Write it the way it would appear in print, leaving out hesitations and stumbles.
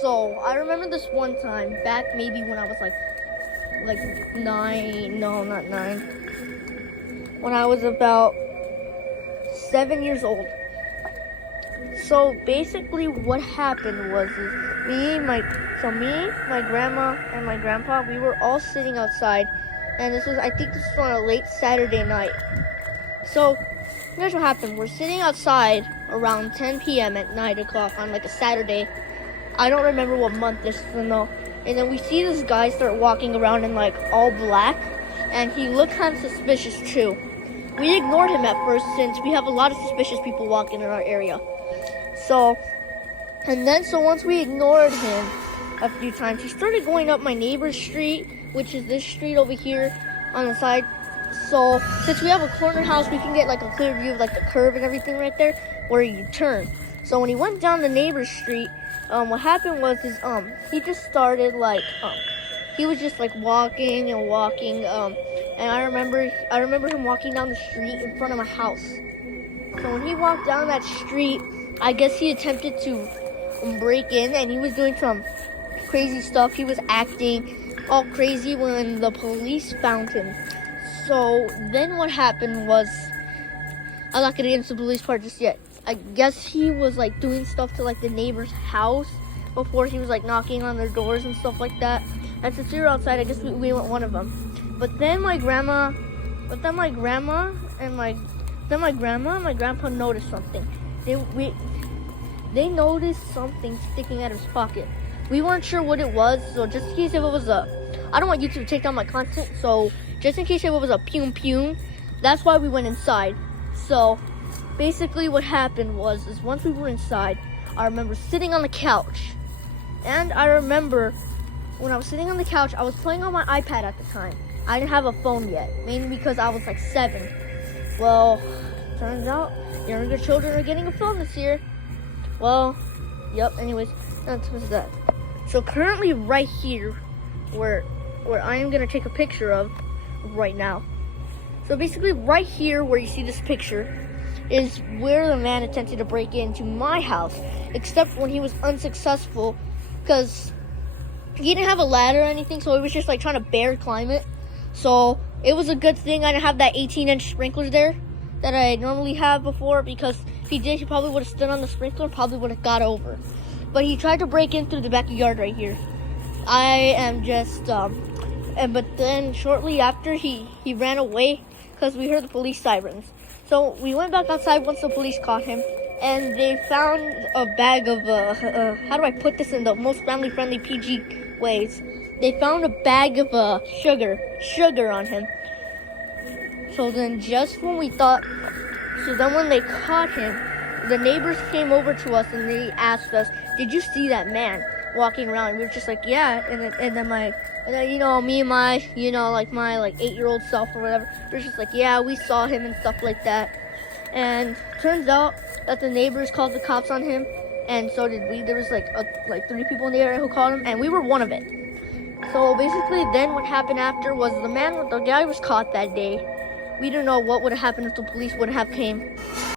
So I remember this one time back maybe when I was like 9, no, not 9. When I was about 7 years old. So basically what happened was me, my grandma, and my grandpa, we were all sitting outside, and I think this was on a late Saturday night. So here's what happened. We're sitting outside around 10 p.m. at 9 o'clock on like a Saturday. I don't remember what month this is though. And then we see this guy start walking around in like all black, and he looked kind of suspicious too. We ignored him at first since we have a lot of suspicious people walking in our area. So once we ignored him a few times, he started going up my neighbor's street, which is this street over here on the side. So since we have a corner house, we can get like a clear view of like the curve and everything right there where you turn. So when he went down the neighbor's street, what happened was he just started he was just like walking and walking, and I remember him walking down the street in front of my house. So when he walked down that street, I guess he attempted to break in, and he was doing some crazy stuff. He was acting all crazy when the police found him. So then what happened was, I'm not gonna get into the police part just yet. I guess he was like doing stuff to like the neighbor's house before he was like knocking on their doors and stuff like that. And since we were outside, I guess we went one of them. But then my grandma and my grandpa noticed something. They noticed something sticking out of his pocket. We weren't sure what it was, so just in case if it was I don't want YouTube to take down my content, so just in case if it was a pum, that's why we went inside. So basically what happened was once we were inside, I remember sitting on the couch. And I remember when I was sitting on the couch, I was playing on my iPad at the time. I didn't have a phone yet, mainly because I was like 7. Well, turns out younger children are getting a phone this year. Well, yep, anyways, that's that. So currently right here, where I am gonna take a picture of right now. So basically right here where you see this picture is where the man attempted to break into my house, except when he was unsuccessful because he didn't have a ladder or anything, so he was just like trying to bear climb it. So it was a good thing I didn't have that 18-inch sprinkler there that I normally have before, because if he did, he probably would have stood on the sprinkler, probably would have got over. But he tried to break in through the backyard right here. I am just, but then shortly after he ran away because we heard the police sirens. So we went back outside once the police caught him, and they found a bag of, how do I put this in the most family-friendly PG ways? They found a bag of sugar on him. So then when they caught him, the neighbors came over to us and they asked us, "Did you see that man walking around?" And we were just like, "Yeah." And then me and my 8-year-old self or whatever, we were just like, "Yeah, we saw him," and stuff like that. And turns out that the neighbors called the cops on him, and so did we. There was like 3 people in the area who called him, and we were one of it. So basically then what happened after was the guy was caught that day. We don't know what would have happened if the police wouldn't have came.